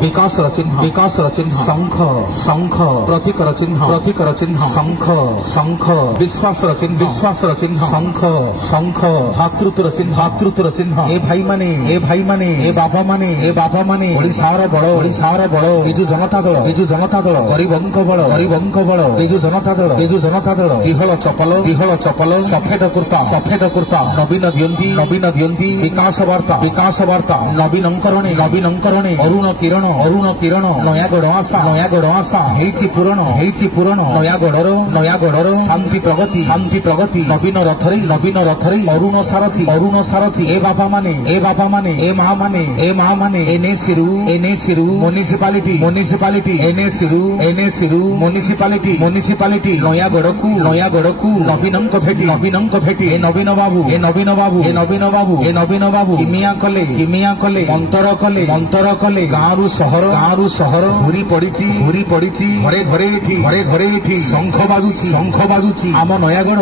विकासर चिन्ह विकासर चिन्ह शंख शंख प्रतीकर चिन्ह प्रतीकर चिन्ह शंख शंख विश्वासर चिन्ह विश्वासर चिन्ह शंख शंख भातृत्वर चिन्ह भातृत्वर चिन्ह ए भाई माने ए भाई माने ए बाबा माने ए बाबा माने ओडिशार बड़ ओडिशार बड़ बिजु जनता दल बिजु जनता दल गरीबंक बड़ गरीबंक बड़ बिजु जनता दल बिजु जनता दल दिहल चपल सफेद कुर्ता नवीन दियंती विकास वार्ता नवीन करणे अरुण किरण नयागढ़ आशा हेची पूरण नयागढ़ शांति प्रगति नवीन रथरे अरुण सारथी ए बापा माने ए माँ माने एने सिरु म्युनिसिपालिटी एने सिरु म्युनिसिपालिटी नयागढ़ को नवीनंक भेटी ए नवीन बाबू किमिया कले अंतर कले गाँरु सहर घूरी पड़ी घरे घरे शंख बाजुची आम नयागढ़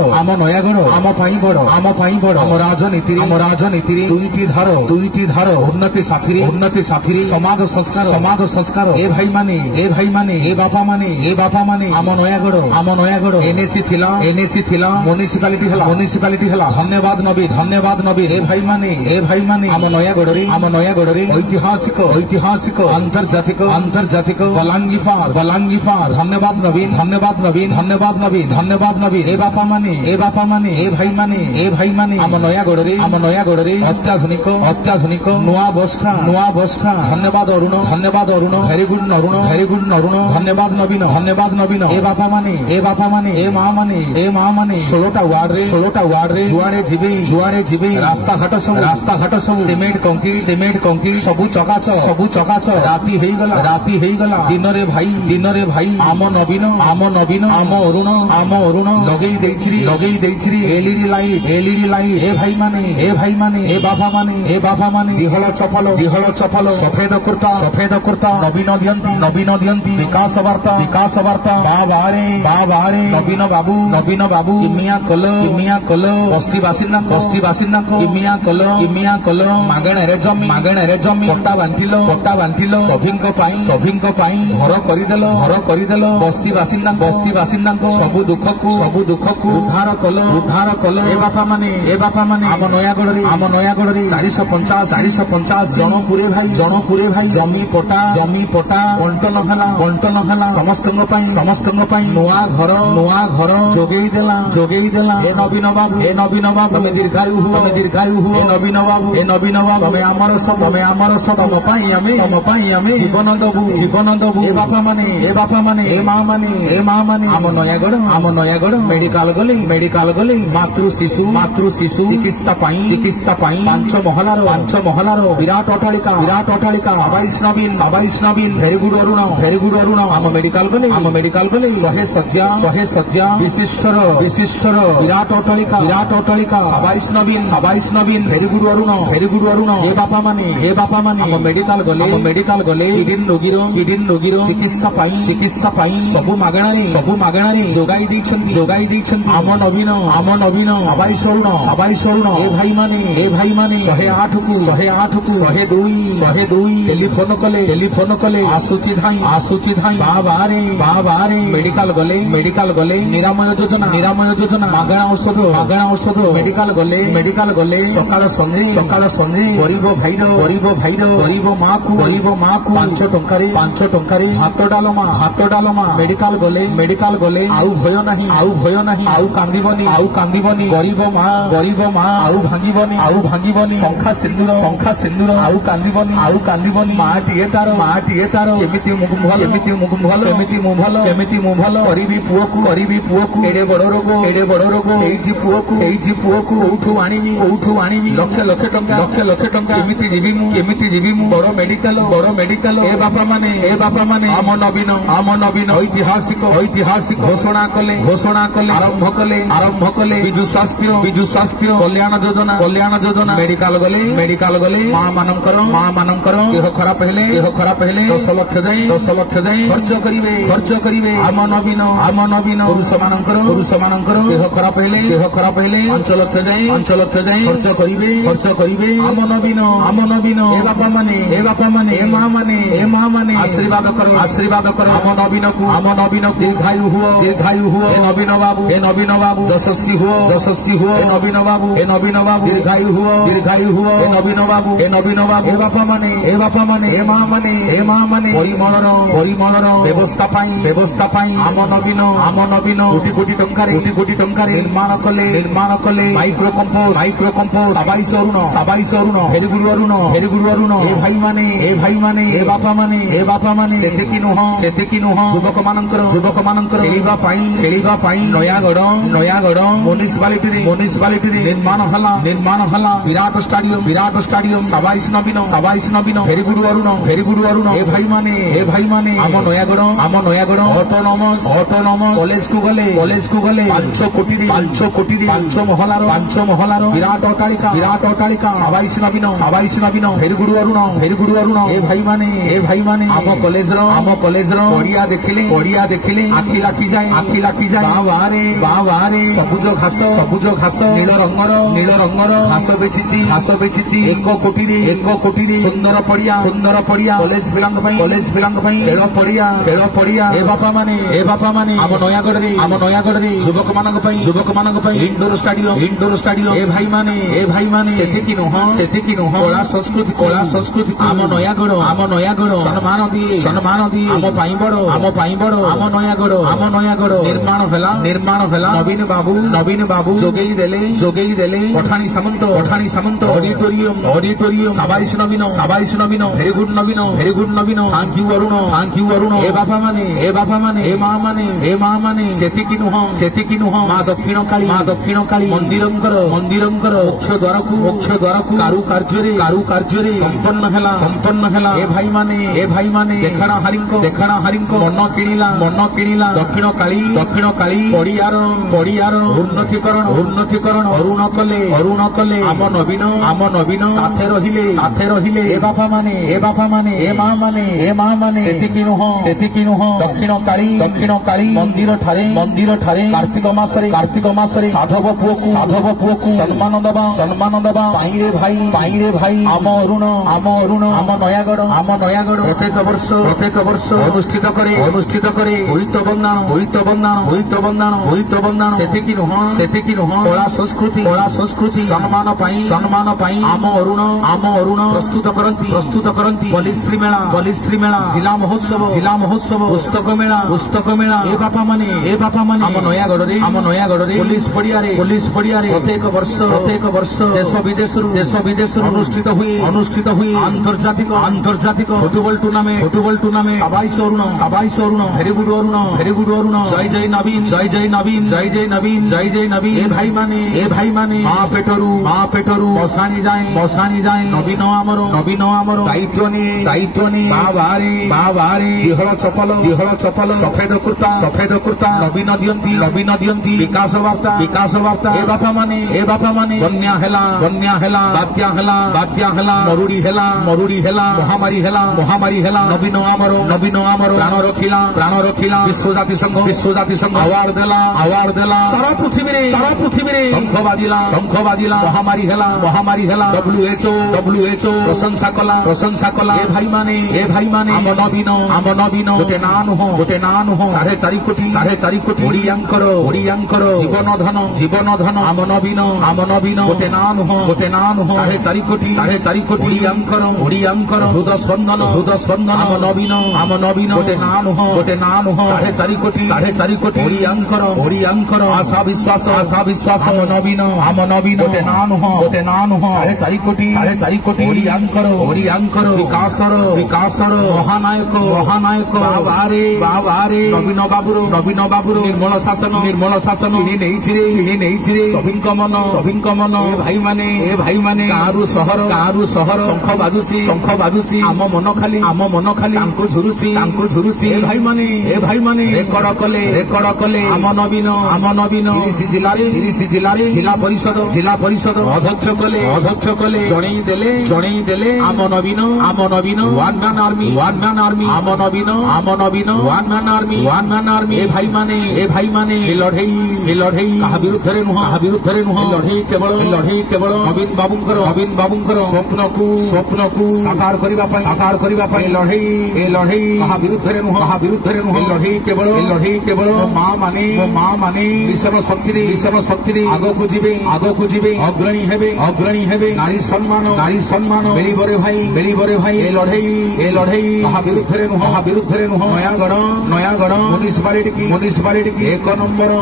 आम पाई बड़ आम राजनीति दुईटी धार उन्नति साथी समाज संस्कार ए भाई माने ए बापा माने आम नयागढ़ एनएसी थिला म्युनिसिपालिटी हला धन्यवाद नबी ए भाई माने आम नयागढ़ रे ऐतिहासिक अंतर्जातिक बलांगी पार धन्यवाद नवीन ए बापा माने ए भाई माने आम नयागढ़ रे अत्याधुनिक नुआ बस्टा धन्यवाद अरुण वेरी गुड नरुण धन्यवाद नवीन ए बापा माने ए माँ माने 16टा वार्ड रे जुआड़े जीवे रास्ता घाट सब सीमेंट कंक्रीट सबु चकाच राती हेगला दिन रे भाई आम नवीन आम अरुण लगेई देइछरी एलईडी लाइट ए भाई माने ए बाबा माने दिहल चपल सफेद कुर्ता नवीन दियंती विकास वार्ता बाबारे नवीन बाबू किमिया कल बस्ती बासिंदा को किमिया कल मागणे जमी पट्टा बांटिलो सभिंक पाई घर करिदेल बस्ती बासिंदा को सबु दुख को उद्धार कल ए बापा माने आम नयागढ़ रे 450 जनपुरे भाई जमी पटा बंटन हला समस्त नुआ घर जोगेई देला ए नवीन बाबू तमे दीर्घायु हुओ नवीन बाबू तमे आमर सब तम पाई आमे जीवन दबु ए बापा माने ए माँ माने आम नयागढ़ मेडिकल गले मातृ शिशु चिकित्सा पाई 5 महलार विराट अट्टालिका 27 नवीन वेरी गुड अरुण आम मेडिकल गले 100 सज्जा विशिष्टर विराट अट्टालिका 27 नवीन वेरी गुड अरुण ए बापा माने आम मेडिकल गले किडनी रोगीर चिकित्सा पाई सबु मागणारे जोगाई दैछन्ति आम नवीन 27 ए भाई माने 108 को 102 टेलीफोन कले आसुची धाई बाबारे मेडिकल गले निरामय योजना मागणा औषध मेडिकल गले सकाल संगे गरीब भाईर माँ को 5 टंकारे हाथ डालमा मेडिकल गले आउ भय नहीं आउ कांदिबनी गरीब माँ आउ भांगिबनी शंखा सिंदूर आउ कांदिबनी माटिए तार एमिति मु भल करिबी पुओकु एडे बड़ रोग एजी पुओकु ओठु आनिबी लक्ष टंका एमिति जीवी मु बड़ मेडिकल ए बापा माने आम नवीन ऐतिहासिक घोषणा कले आरंभ कले विजु स्वास्थ्य कल्याण योजना मेडिकल गले माँ मानकर देह खराब हेले 10 लक्ष जाए खर्च करिवे आम नवीन पुरुष मानकर देह खराब हेले 5 लक्ष जाए खर्च करिवे आम नवीन ए बापा माने ए माँ माँ माने आशीर्वाद करो आम नवीन को दीर्घायु हुओ हे नवीन बाबू यशस्वी हुओ हे नवीन बाबू दीर्घायु हुओ हे नवीन बाबू ए बापा माने ए माँ माने परिमलर व्यवस्था पाई आम नवीन कोटी टंकार निर्माण कले माइक्रो कंपोस्ट 27 अरुण भेरी गुड़ अरुण ए भाई माने ए बापा माने सेतिकी नुह युवक मानकर खेलिबा पाई नयागढ़ म्युनिसिपालिटी निर्माण हला विराट स्टाडियम 27 नवीन भेरी गुड़ अरुण ए भाई माने आम नयागढ़ ऑटोनॉमस कॉलेज को गले 5 कोटी 5 महलार विराट अट्टालिका 27 नवीन भेरी गुड़ अरुण ए भाई माने आम कॉलेज पड़िया देखिले आखि लाखी जाए बाहरे सबुज घास नील रंगर घास बेचिची 1 कोटी सुंदर पड़िया कॉलेज पिलांग खेल पड़िया ए बापा माने आम नयागढ़ रे युवक मानक इंडोर स्टाडियम ए भाई माने सेतिकी नुह कला संस्कृति आम नयागढ़ सम्मान दिए आम पाई बड़ आम नयागढ़ निर्माण हला नवीन बाबू जोगेई देले Pathani Samanta auditorium 27 Naveen very good Naveen thank you Arun ए बापा माने ए माँ माने सेतिकी नुह माँ दक्षिण काली मंदिरंकर मुख्य द्वार को कारुकार्य संपन्न हेला ए भाई माने देखाणा हरिंको मन किणिला दक्षिण काली पड़ियार उन्नतिकरण अरुण कले आम नवीन साथे रहिले ए बापा माने ए माँ माने सेतिकी नुह दक्षिण काली मंदिर ठारे कार्तिक मासरे साधव पुओकु सम्मान दबा पाई रे भाई आम अरुण आम नयागढ़ प्रत्येक वर्ष अनुष्ठित करे होइत बंदाण सेतिकी नुह कला संस्कृति सम्मान पाई आम अरुण प्रस्तुत करती पलिश्री मेला जिला महोत्सव पुस्तक मेला ए बापा माने आम नयागढ़ रे पुलिस पड़िया रे प्रत्येक वर्ष देश विदेश अनुष्ठित हुए आंतर्जातिक football tournament 27 Arun very good Arun जय नवीन ए भाई माने माँ पेटरू बसाणी जाए नवीन आमर दायित्व ने बाबारे दिहल चपल सफेद कुर्ता नवीन दियंती विकास वार्ता ए बापा माने बन्या हेला बात्या हेला मरुड़ी हेला महामारी हेला नवीन आमर प्राण रखिला विश्वजाति संघ आवार देला सारा पृथ्वी रे शंख बाजिला महामारी हेला WHO प्रशंसा कला ए भाई माने आम नवीन गोटे ना नुह 4.5 कोटी ओडियांकर जीवन धन आम नवीन गोटे ना नुह 4.5 कोटी ओडियांकर हृदय स्पंदन आम नवीन गोटे ना नुह 4.5 कोटी ओडियांकर आशा विश्वास आम नवीन गोटे ना नुह 4.5 कोटी ओडियांकर विकासर महानायक बाबारे नवीन बाबुर निर्मल शासन इने नेइछिरे सभिंक मन ए भाई माने गारू सहर शंख बाजुची आम मन खाली तांको झुरुची ए भाई माने रेकर्ड कले आम नवीन 30 जिल्लारे जिला परिषद अध्यक्ष कले जणई देले आम नवीन वन मैन आर्मी आम नवीन वन मैन आर्मी ए भाई माने लड़ई कहा विरुद्धरे नुह लड़ई केवल नवीन बाबूंकर स्वप्न को साकार करबा साकार करिबा पई ए लढई कहा विरुद्धरे नुह लढई केवल मां माने विषम शक्ति आगो को जीवे अग्रणी हेबे नारी सम्मान बेलिबरे भाई ए लढई कहा विरुद्धरे नुह नयागढ़ म्युनिसिपालिटी की एक नंबर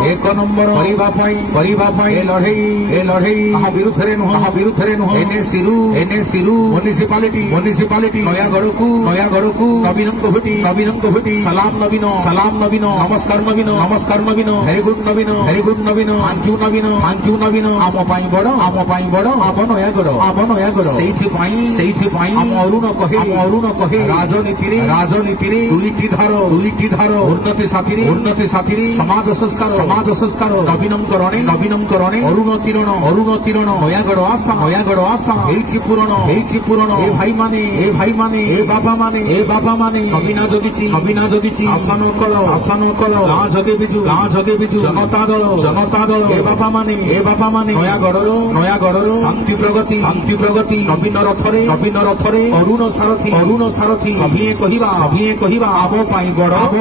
करिबा पई ए लढई कहा विरुद्धरे नुह एने सिरु म्युनिसिपालिटी नयागढ़ को नवीन को फुटी सलाम नवीन नमस्कार Naveen very good Naveen thank you Naveen आम पाई बड़ आप नयागढ़ सेइथि आम अरुण कहे राजनीति रे दुईटी धार उन्नति साथी समाज संस्कार नवीनम करणे अरुण किरण नयागढ़ आशा हेइछि पूरण ए भाई माने ए बाबा माने नवीना जगिछि शासन कल गाँ जगे बिजु जनता दल ए बाबा माने नयागढ़ शांति प्रगति नवीन रथरे अरुण सारथी सभिए कहिबा आम पाई बड़ आम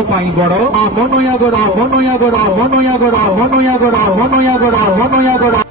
नयागढ़